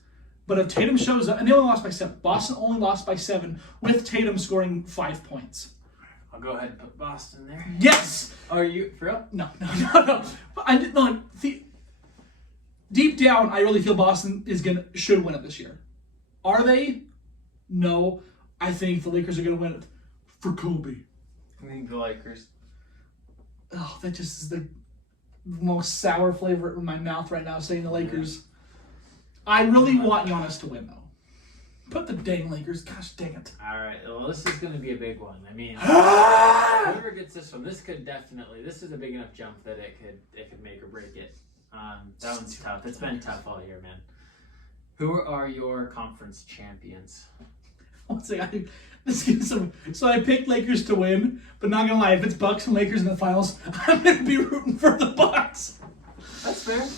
But if Tatum shows up, and they only lost by 7. Boston only lost by 7 with Tatum scoring 5 points. I'll go ahead and put Boston there. Yes! Are you for real? No. But I did not. Deep down, I really feel Boston should win it this year. Are they? No. I think the Lakers are going to win it for Kobe. I think the Lakers. Oh, that just is the most sour flavor in my mouth right now, saying the Lakers. I really want Giannis to win, though. Put the dang Lakers. Gosh dang it. All right. Well, this is going to be a big one. I mean, whoever gets this one, this is a big enough jump that it could make or break it. That one's tough. It's been tough all year, man. Who are your conference champions? Let's see. So I picked Lakers to win, but not gonna lie, if it's Bucks and Lakers in the finals, I'm gonna be rooting for the Bucks. That's fair.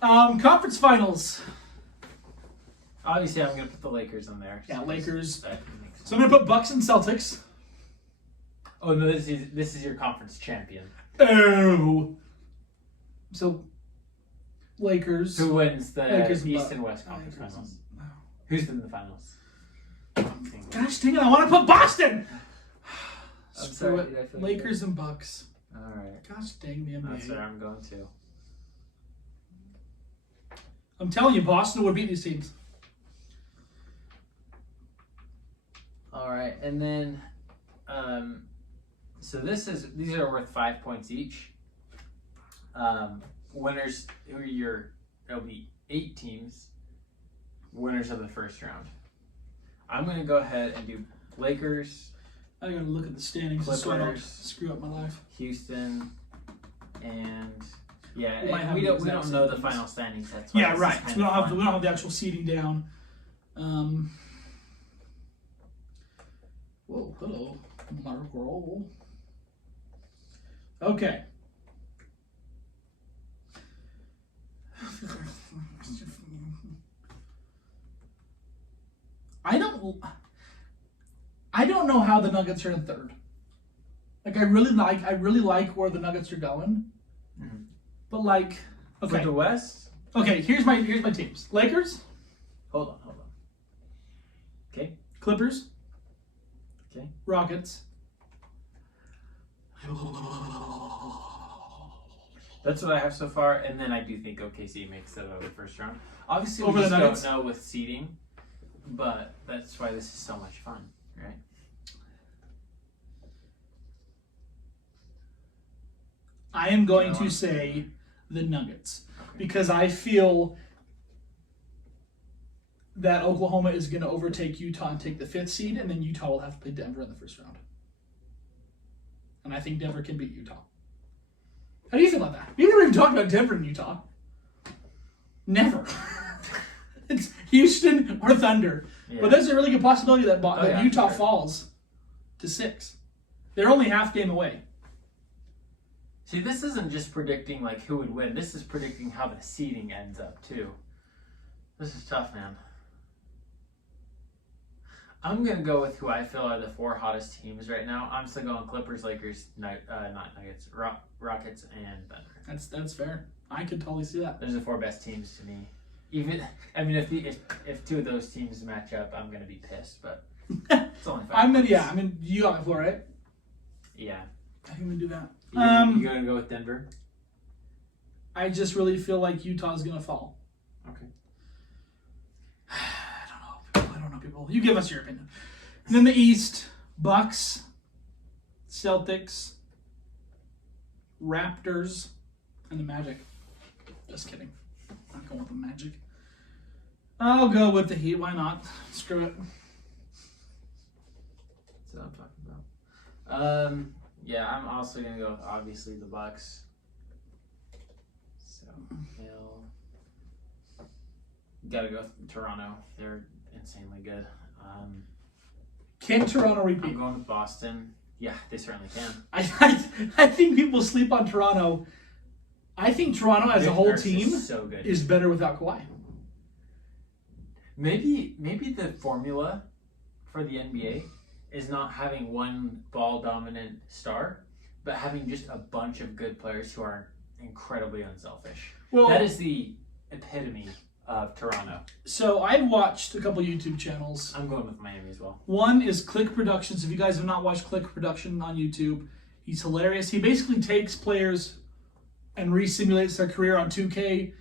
Conference finals. Obviously, I'm gonna put the Lakers in there. Yeah, Lakers. So I'm gonna put Bucks and Celtics. Oh no, this is your conference champion. Oh. So Lakers. Who wins the Lakers East and West Conference Finals? No. Who's in the finals? Gosh dang it! I want to put Boston. I'm Screw sorry, it. did I feel Lakers and Bucks. All right. Gosh dang the NBA. That's where I'm going to. I'm telling you, Boston would beat these teams. All right, and then, so these are worth 5 points each. Winners it'll be 8 teams. Winners of the first round. I'm gonna go ahead and do Lakers. I gotta look at the standings so I don't screw up my life. Houston, and yeah, We we don't know the standings. final standings. That's why Yeah, this is right. kind We of don't fun. have the actual seeding down. Whoa, hello, Marco. Okay. I don't know how the Nuggets are in third. Like I really like where the Nuggets are going. Mhm. But like For okay. the West. Okay, here's my teams. Lakers, Hold on. Okay. Clippers, Okay. Rockets. That's what I have so far, and then I do think OKC makes it out of the first round. Obviously, Over we the just Nuggets? don't know with seeding, but that's why this is so much fun, right? I am going Yeah, to say the Nuggets Okay. because I feel that Oklahoma is going to overtake Utah and take the 5th seed, and then Utah will have to play Denver in the first round. And I think Denver can beat Utah. How do you feel about that? We never even talked about Denver and Utah. Never. It's Houston or Thunder. Yeah. But there's a really good possibility that, Oh, that yeah, Utah sure. falls to 6. They're only half game away. See, this isn't just predicting like who would win. This is predicting how the seeding ends up too. This is tough, man. I'm gonna go with who I feel are the 4 hottest teams right now. I'm still going Clippers, Lakers, not Nuggets, Rockets, and Thunder. That's fair. I could totally see that. Those are the 4 best teams to me. Even I mean, if 2 of those teams match up, I'm gonna be pissed. But it's only 5 points. You got the floor, right? Yeah. I think we do that. You gonna go with Denver? I just really feel like Utah's gonna fall. Okay. I don't know, people. You give us your opinion. And then the East, Bucks, Celtics, Raptors, and the Magic. Just kidding. Not going with the Magic. I'll go with the Heat. Why not? Screw it. That's what I'm talking about. Yeah, I'm also gonna go with obviously the Bucks. So gotta go with Toronto. They're insanely good. Can Toronto I'm repeat? going with Boston. Yeah, they certainly can. I think people sleep on Toronto. I think Toronto as a Nick whole Nurse team is so good. is better without Kawhi. Maybe the formula for the NBA is not having one ball dominant star, but having just a bunch of good players who are incredibly unselfish. Well, That is the epitome of Toronto. so I've watched a couple YouTube channels. I'm going with Miami as well. One is Click Productions. If you guys have not watched Click Production on YouTube, he's hilarious. He basically takes players and re-simulates their career on 2K,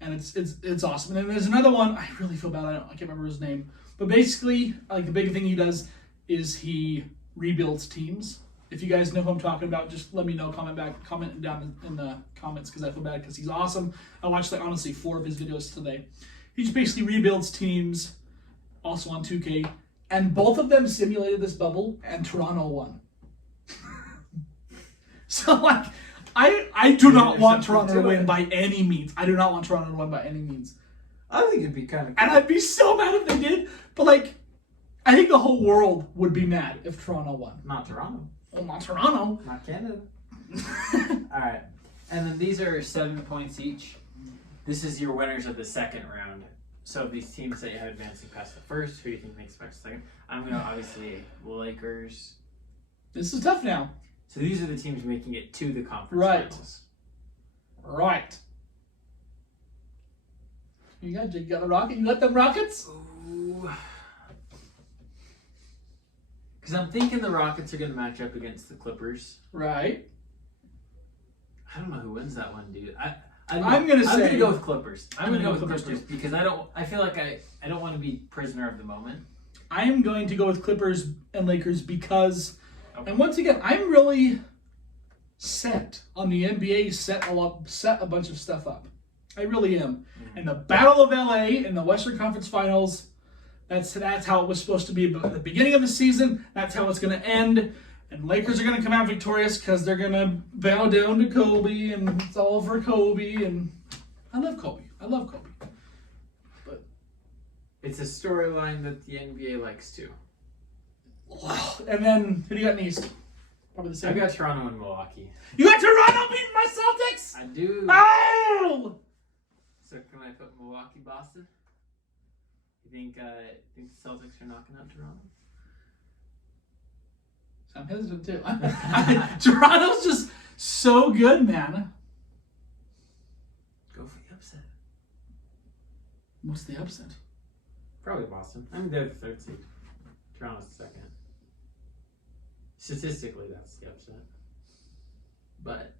and it's awesome. And then there's another one. I really feel bad. I can't remember his name. But basically, like the big thing he does is he rebuilds teams. If you guys know who I'm talking about, just let me know. Comment down in the comments because I feel bad because he's awesome. I watched like honestly 4 of his videos today. He just basically rebuilds teams, also on 2K, and both of them simulated this bubble, and Toronto won. So like, I do not want Toronto to win by any means. I do not want Toronto to win by any means. I think it'd be kind of cool. And I'd be so mad if they did. But like, I think the whole world would be mad if Toronto won. Not Toronto. Well, not Toronto. Not Canada. All right. And then these are 7 points each. This is your winners of the second round. So these teams that you have advancing past the first, who do you think makes it past the second? I'm going to obviously Lakers. This is tough now. So these are the teams making it to the conference Right. finals. Right. You got the Rocket? You got them Rockets? Ooh. Because I'm thinking the Rockets are going to match up against the Clippers. Right. I don't know who wins that one, dude. I'm gonna go with Clippers. I'm gonna go with Clippers Clippers because I feel like I don't want to be prisoner of the moment. I am going to go with Clippers and Lakers because, and once again, I'm really set on the NBA. Set a bunch of stuff up. I really am. And the Battle of LA in the Western Conference Finals. That's how it was supposed to be at the beginning of the season. That's how it's going to end. And Lakers are going to come out victorious because they're going to bow down to Kobe, and it's all for Kobe. And I love Kobe. But it's a storyline that the NBA likes too. And then who do you got in the East? Probably the same. I got Toronto and Milwaukee. You got Toronto beating my Celtics? I do. Oh! So can I put Milwaukee, Boston? You think the Celtics are knocking out Toronto? I'm hesitant too. Toronto's just so good, man. Go for the upset. What's the upset? Probably Boston. I mean, they're the third seed. Toronto's the second. Statistically, that's the upset. But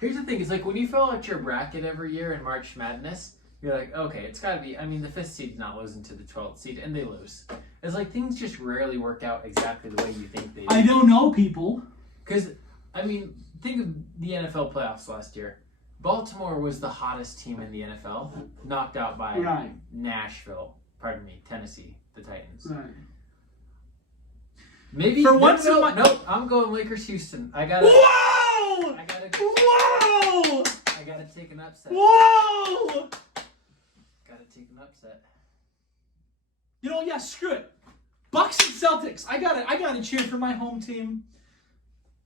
here's the thing: it's like when you fill out your bracket every year in March Madness, you're like, okay, it's got to be. I mean, the 5th seed's not losing to the 12th seed, and they lose. It's like things just rarely work out exactly the way you think they do. I don't know, people. Because, I mean, think of the NFL playoffs last year. Baltimore was the hottest team in the NFL, knocked out by Tennessee, the Titans. Right. Maybe for once, nope. I'm going Lakers, Houston. Whoa! Whoa! I gotta take an upset. Whoa! Gotta take an upset. You know, yeah, screw it. Bucks and Celtics. I gotta cheer for my home team.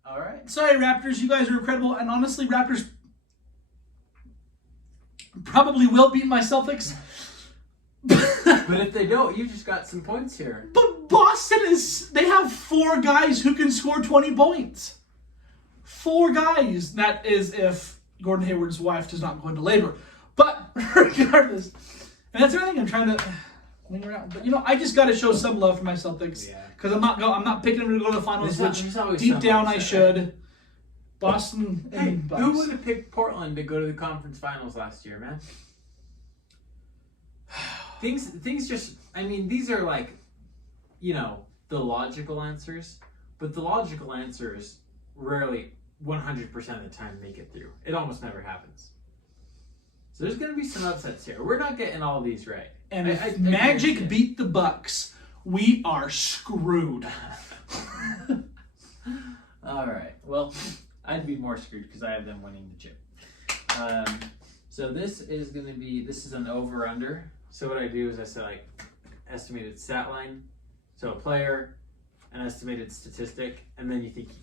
All right. Sorry, Raptors. You guys are incredible, and honestly, Raptors probably will beat my Celtics. But if they don't, you just got some points here. But Boston they have 4 guys who can score 20 points. 4 guys. That is if Gordon Hayward's wife does not go into labor. But regardless, and that's the other thing I'm trying to wing around. But I just got to show some love for my Celtics because I'm not picking them to go to the finals, which deep down I should. Boston and Bucks. Who would have picked Portland to go to the conference finals last year, man? Things just, I mean, these are like, the logical answers, but the logical answers rarely 100% of the time make it through. It almost never happens. So there's going to be some upsets here. We're not getting all these right. And if Magic beat the Bucks, we are screwed. All right. Well, I'd be more screwed because I have them winning the chip. So this is an over-under. So what I do is I say like estimated stat line, so a player, an estimated statistic, and then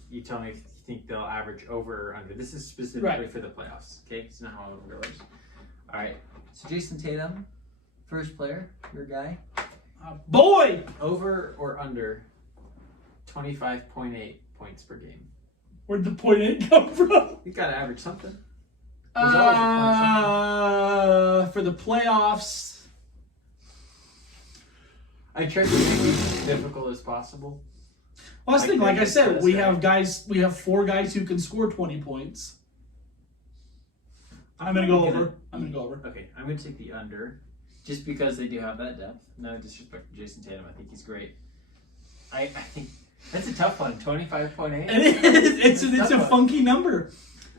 you tell me if you think they'll average over or under. This is specifically for the playoffs. Okay, it's not how it works. All right. So Jason Tatum, first player, your guy. Boy! Over or under 25.8 points per game. Where'd the 0.8 come from? You got to average something. For the playoffs, I tried to make it as difficult as possible. Well, I was thinking, like I said, we have 4 guys who can score 20 points. I'm gonna go over. Okay, I'm gonna take the under, just because they do have that depth. No disrespect to Jason Tatum, I think he's great. I think that's a tough one. 25.8. It's a funky number,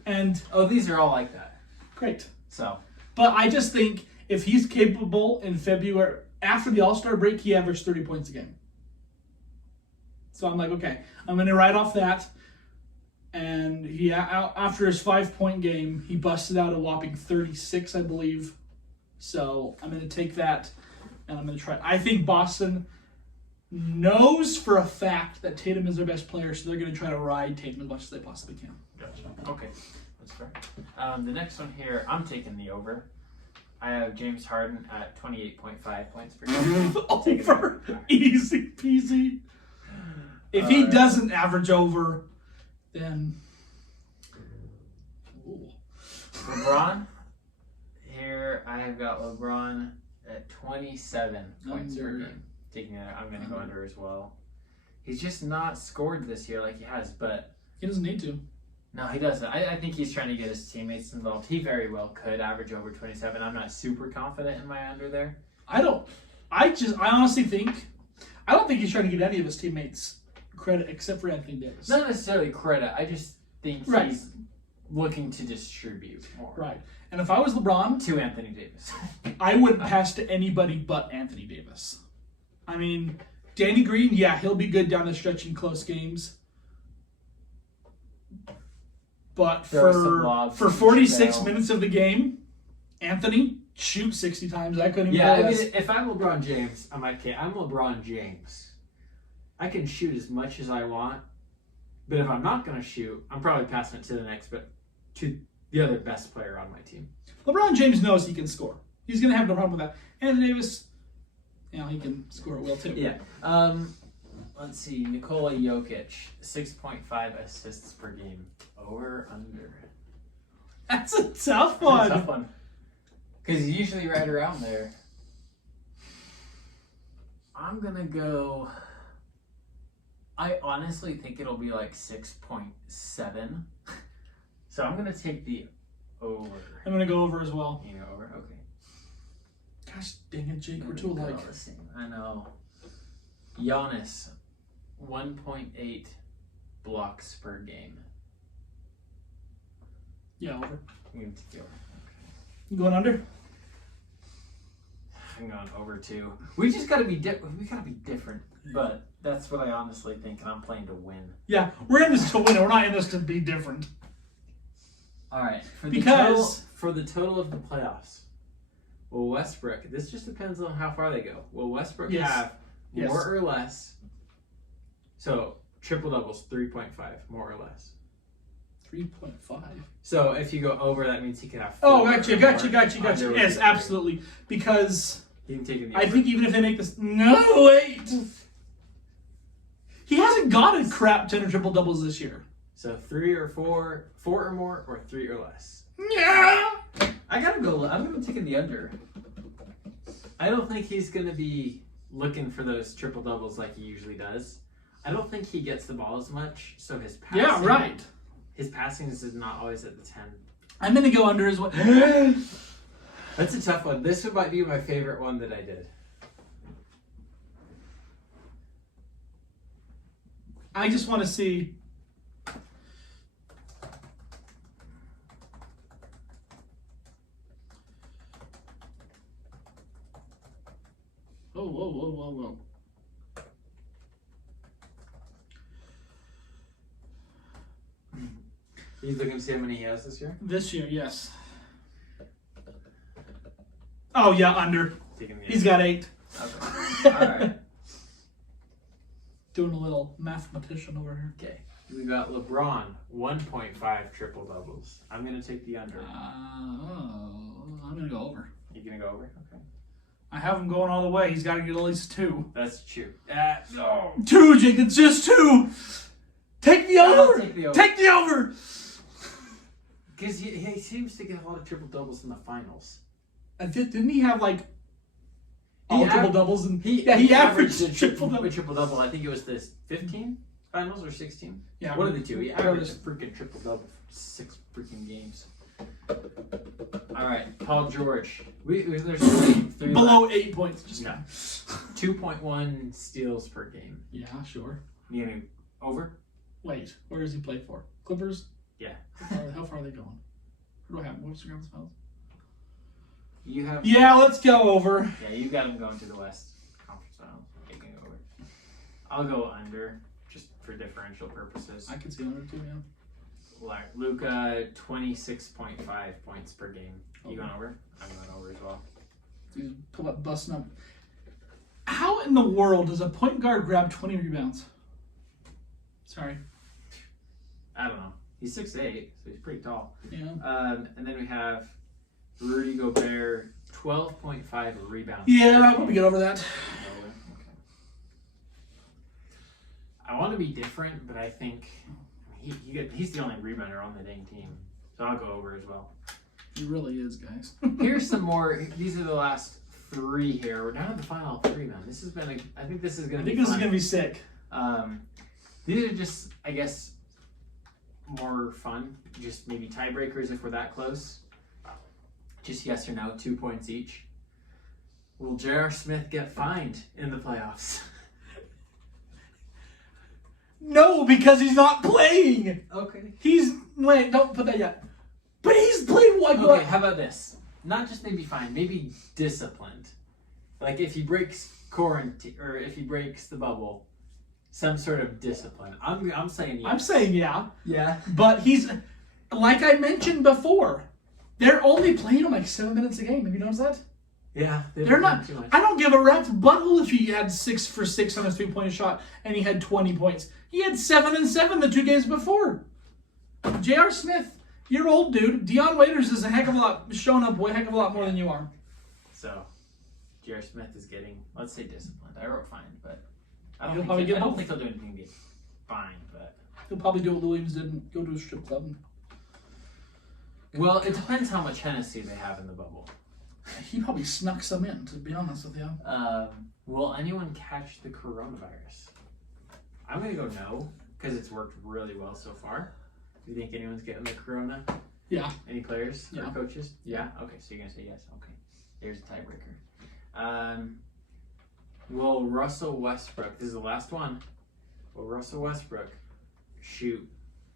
and these are all like that. Great. So, but I just think if he's capable in February after the All-Star break, he averaged 30 points a game. So I'm like, okay, I'm gonna write off that. And he after his 5-point game, he busted out a whopping 36, I believe. So I'm going to take that, and I'm going to try. I think Boston knows for a fact that Tatum is their best player, so they're going to try to ride Tatum as much as they possibly can. Gotcha. Okay, that's fair. The next one here, I'm taking the over. I have James Harden at 28.5 points per game. Over. Easy peasy. If he doesn't average over, then... Ooh. LeBron. Here, I have got LeBron at 27 points per game. Taking that, I'm going to go under as well. He's just not scored this year like he has, but... He doesn't need to. No, he doesn't. I think he's trying to get his teammates involved. He very well could average over 27. I'm not super confident in my under there. I honestly think... I don't think he's trying to get any of his teammates credit except for Anthony Davis. Not necessarily credit. I just think he's looking to distribute more. Right. And if I was LeBron... To Anthony Davis. I wouldn't pass to anybody but Anthony Davis. I mean, Danny Green, yeah, he'll be good down the stretch in close games. But for 46 minutes of the game, Anthony, shoot 60 times. I couldn't even I mean, if I'm LeBron James, I'm okay. I'm LeBron James. I can shoot as much as I want, but if I'm not going to shoot, I'm probably passing it to the next, but to the other best player on my team. LeBron James knows he can score. He's going to have no problem with that. Anthony Davis, he can score at will too. Yeah. Let's see. Nikola Jokic, 6.5 assists per game. Over, under. That's a tough one. That's a tough one. Because he's usually right around there. I'm going to go... I honestly think it'll be like 6.7. So I'm going to take the over. I'm going to go over as well. You go over? Okay. Gosh dang it, Jake. We're too alike. I know. Giannis, 1.8 blocks per game. Yeah, over. I'm going to take the over. You going under? I'm going over too. We just got to be we got to be different, but that's what I honestly think, and I'm playing to win. Yeah, we're in this to win it. We're not in this to be different. All right, for the total of the playoffs, will Westbrook? This just depends on how far they go. Will Westbrook have more or less? So triple doubles, 3.5, more or less. 3.5. So if you go over, that means he can have. Gotcha. Yes, absolutely. Because I think even if they make this, no wait, he hasn't got a crap 10 or triple doubles this year. So 3 or 4 or more, or 3 or less. Yeah. I gotta go. I'm gonna take the under. I don't think he's gonna be looking for those triple doubles like he usually does. I don't think he gets the ball as much, so his passing. Yeah, right. His passing is not always at the 10. I'm gonna go under as well. That's a tough one. This might be my favorite one that I did. I just want to see. Whoa. He's looking to see how many he has this year? This year, yes. Oh, yeah, under. He's got 8. Okay. All right. Doing a little mathematician over here. Okay. We got LeBron, 1.5 triple doubles. I'm going to take the under. I'm going to go over. You're going to go over? Okay. I have him going all the way. He's got to get at least 2. That's true. No. 2, Jake. It's just 2. Take the over. Take the over. Because he seems to get a lot of triple doubles in the finals. Didn't he have like all triple doubles? And he averaged a triple double. I think it was this 15 finals or 16. Yeah, one of the two. He averaged a freaking triple double for 6 freaking games. All right, Paul George. There's 3 below left. 8 points. Just 2.1 steals per game. Yeah, sure. You know, over. Wait, where does he play for? Clippers? Yeah. How far are they going? Who do I have? What's the conference finals? You have. Yeah, let's go over. Yeah, you got him going to the West Conference Finals. Taking over. I'll go under, just for differential purposes. I can see under too, yeah. Like Luka, 26.5 points per game. You going over? I'm going over as well. He's busting up. How in the world does a point guard grab 20 rebounds? Sorry. I don't know. He's 6'8", so he's pretty tall. Yeah. And then we have Rudy Gobert, 12.5 rebounds. Yeah, we'll get over that. Okay. I want to be different, but I think he's the only rebounder on the dang team. So I'll go over as well. He really is, guys. Here's some more. These are the last 3 here. We're down to the final 3, man. This has been I think this is going to be this fun. is going to be sick. These are just, I guess, more fun. Just maybe tiebreakers if we're that close. Just yes or no, 2 points each. Will J.R. Smith get fined in the playoffs? No, because he's not playing. Okay. Wait, don't put that yet. But he's played what? Okay, how about this? Not just maybe fined, maybe disciplined. Like if he breaks quarantine or if he breaks the bubble, some sort of discipline. I'm saying yes. I'm saying yeah. Yeah. But he's, like I mentioned before, they're only playing him like 7 minutes a game. Have you noticed that? Yeah. They're not. Too much. I don't give a rat's butthole if he had 6 for 6 on his 3-point shot and he had 20 points. He had 7 and 7 the 2 games before. J.R. Smith, you're old, dude. Dion Waiters is showing up way heck of a lot more than you are. So, J.R. Smith is getting, let's say, disciplined. I wrote fined, but I He'll don't probably think get I don't both. think he'll do anything to get fined, but He'll probably do what Williams did and go to a strip club. well, it depends how much Hennessy they have in the bubble. He probably snuck some in, to be honest with you. Will anyone catch the coronavirus? I'm gonna go no because it's worked really well so far. Do you think anyone's getting the corona? Yeah. Any players Yeah. or coaches? Yeah. Okay, so you're gonna say yes. Okay. Here's a tiebreaker. Will Russell Westbrook? This is the last one. Will Russell Westbrook shoot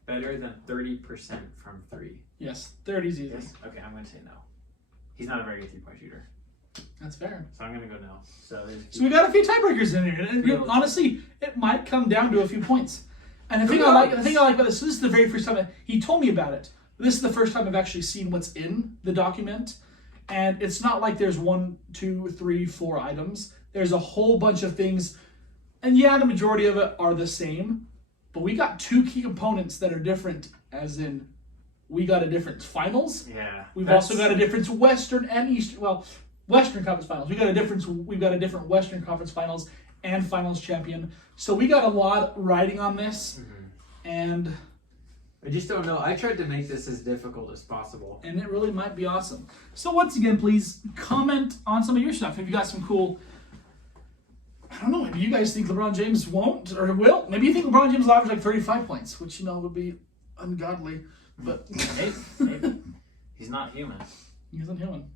better than 30% from 3? Yes. 30's easy. Yes. Okay, I'm gonna say no. He's not a very good 3-point shooter, That's fair. so I'm gonna go no. So So we got a few tiebreakers in here. And honestly, it might come down to a few points. And the thing I like about this, so this is the very first time he told me about it. This is the first time I've actually seen what's in the document. And it's not like there's 1, 2, 3, 4 items. There's a whole bunch of things. And yeah, the majority of it are the same. But we got 2 key components that are different, as in we got a different finals. yeah. We've also got a different Western and Eastern, Western Conference Finals. We've got a different Western Conference Finals and Finals champion. So we got a lot riding on this, and I just don't know. I tried to make this as difficult as possible. it really might be awesome. So once again, please comment on some of your stuff. If you got some cool, I don't know, maybe you guys think LeBron James won't or will. Maybe you think LeBron James will average like 35 points, which would be ungodly. But Maybe. He's not human. he's unhuman.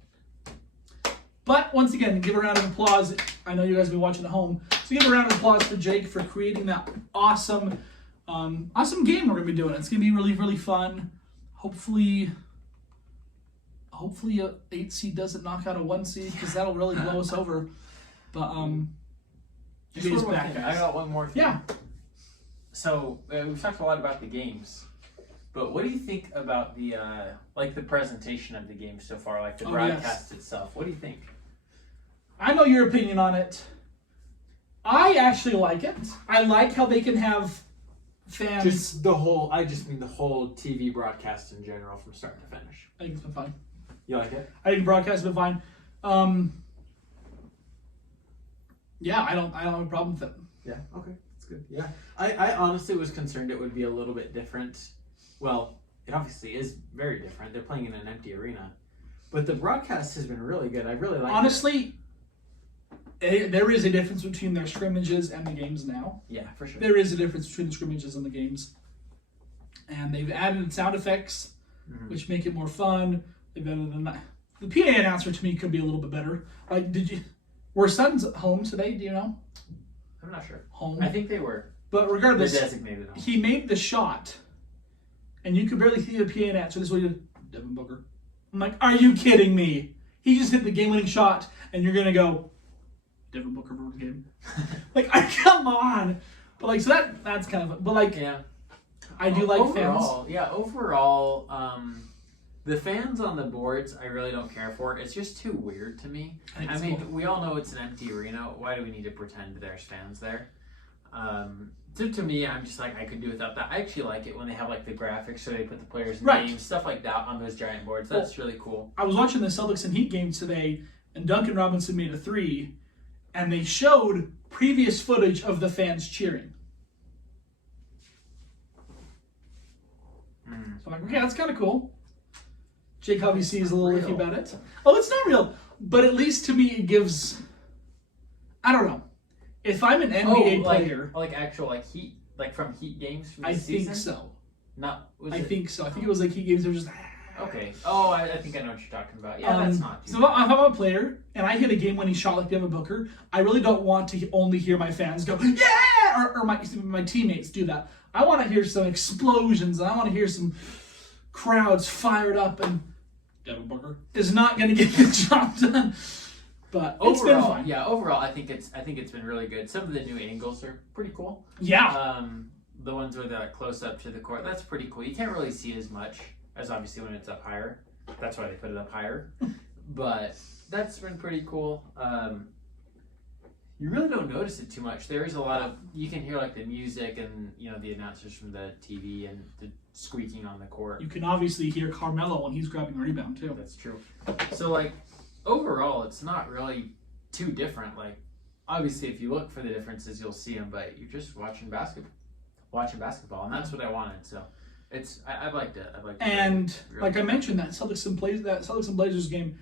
But once again, give a round of applause. I know you guys have been watching at home, so give a round of applause for Jake for creating that awesome game we're gonna be doing. It's gonna be really, really fun. Hopefully a 8 seed doesn't knock out a 1 seed because that'll really blow us over. But Just one more thing. I got one more thing. Yeah. So we've talked a lot about the games, but what do you think about the the presentation of the game so far, like the broadcast itself? What do you think? I know your opinion on it. I actually like it. I like how they can have fans. I just mean the whole TV broadcast in general from start to finish. I think it's been fine. You like it? I think the broadcast has been fine. Yeah, I don't have a problem with it. Yeah. Okay. That's good. Yeah. I honestly was concerned it would be a little bit different. Well, it obviously is very different. They're playing in an empty arena, but the broadcast has been really good. I really like. Honestly, there is a difference between their scrimmages and the games now. Yeah, for sure. There is a difference between the scrimmages and the games, and they've added sound effects, which make it more fun. They've added the PA announcer to me could be a little bit better. Like, were Suns home today? Do you know? I'm not sure. Home. I think they were. But regardless, They're designated home. He made the shot, and you could barely see the PA announcer. This is what he did. Devin Booker. I'm like, are you kidding me? He just hit the game-winning shot, and you're gonna go, Devin Booker for the game. Like, come on. But like, so that's kind of. But like, yeah, I do like overall, fans. Yeah, overall, the fans on the boards, I really don't care for. It's just too weird to me. I mean, we all know it's an empty arena. Why do we need to pretend there's fans there? To me, I'm just like, I could do without that. I actually like it when they have like the graphics, so they put the players' Right. names, stuff like that on those giant boards. That's really cool. I was watching the Celtics and Heat game today, and Duncan Robinson made a 3, and they showed previous footage of the fans cheering. So I'm like, okay, that's kind of cool. Jake obviously is a little iffy about it. Oh, it's not real, but at least to me it gives. I don't know. If I'm an NBA player, like actual like Heat, like from Heat games from I this season? think so. I think so. I think it was like Heat games. They're just. Okay. Oh, I think I know what you're talking about. Yeah, that's not too So bad. if I'm a player and I hit a game-winning shot like Devin Booker, I really don't want to only hear my fans go, yeah, or my teammates do that. I want to hear some explosions, and I want to hear some crowds fired up, and Devin Booker is not going to get the job done. But it's been fun. Yeah, overall, I think it's been really good. Some of the new angles are pretty cool. Yeah. The ones where they're close up to the court, that's pretty cool. You can't really see as much as obviously when it's up higher. That's why they put it up higher. But that's been pretty cool. You really don't notice it too much. There is a lot of, you can hear like the music and the announcers from the TV and the squeaking on the court. You can obviously hear Carmelo when he's grabbing a rebound too. That's true. So like overall, it's not really too different. Like obviously, if you look for the differences, you'll see them. But you're just watching basketball, and that's what I wanted. So I've liked it. And really like I mentioned, that Celtics and Blazers game,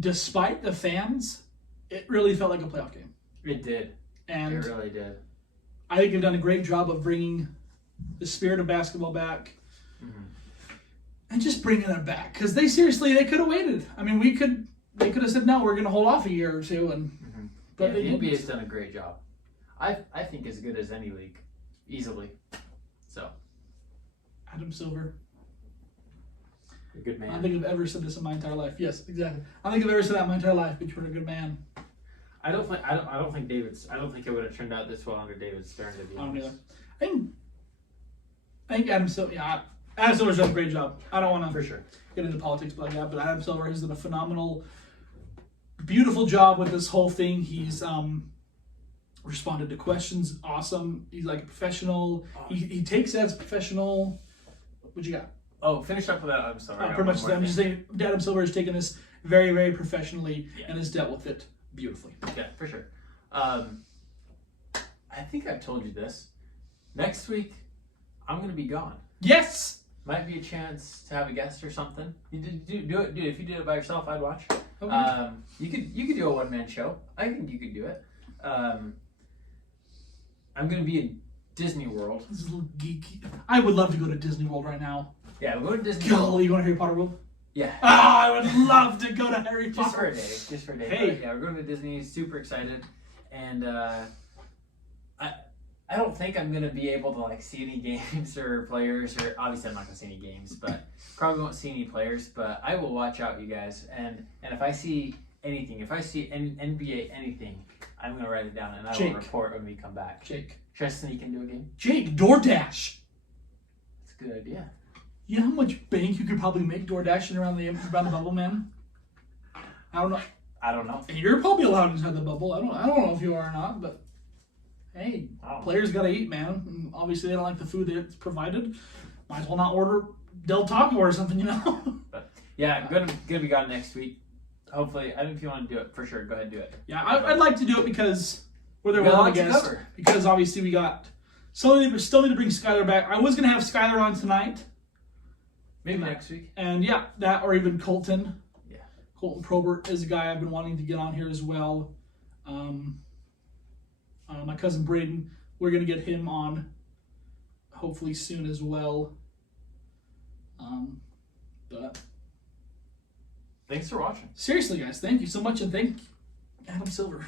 despite the fans, it really felt like a playoff game. It did. And it really did. I think they've done a great job of bringing the spirit of basketball back, and just bringing it back because they could have waited. I mean, they could have said no, we're going to hold off a year or two, but the NBA's done a great job. I think as good as any league, easily. So. Adam Silver. A good man. I don't think I've ever said this in my entire life. Yes, exactly. I don't think I've ever said that in my entire life, but you're a good man. I don't think it would have turned out this well under David Stern, to be honest. I think Adam Silver. Yeah, Adam Silver's done a great job. I don't want to for sure get into politics like that, but Adam Silver has done a phenomenal, beautiful job with this whole thing. He's responded to questions. Awesome. He's like a professional. He takes it as professional. What you got? Oh, finish up with that. I'm sorry. Pretty much. I'm just saying, Adam Silver has taken this very, very professionally and has dealt with it beautifully. Yeah, for sure. I think I've told you this. Next week, I'm going to be gone. Yes! Might be a chance to have a guest or something. You do it, dude. If you did it by yourself, I'd watch. Okay. You could do a one-man show. I think you could do it. I'm going to be in Disney World. This is a little geeky. I would love to go to Disney World right now. Yeah, we'll go to Disney Golly, World. you going to Harry Potter World? Yeah. I would love to go to Harry Potter. Just for a day. Hey. But yeah, we're going to Disney. Super excited. And I don't think I'm going to be able to like see any games or players, or obviously I'm not going to see any games, but probably won't see any players, but I will watch out, you guys. And if I see anything, if I see NBA anything, I'm going to write it down and I will report when we come back. Jake. Should I sneak into a game? Jake, DoorDash. That's a good idea. You know how much bank you could probably make door dashing around the bubble, man? I don't know. And you're probably allowed inside the bubble. I don't know if you are or not, but hey, players gotta eat, man. And obviously they don't like the food that's provided. Might as well not order Del Taco or something, But yeah, I'm gonna be gone next week. Hopefully, I don't know if you want to do it for sure. Go ahead and do it. Yeah, I'd like to do it because we're there with a guest. Because obviously we still need to bring Skylar back. I was gonna have Skylar on tonight. Maybe next week. And yeah, that or even Colton. Yeah. Colton Probert is a guy I've been wanting to get on here as well. My cousin Braden, we're going to get him on hopefully soon as well. But thanks for watching. Seriously, guys, thank you so much, and thank Adam Silver.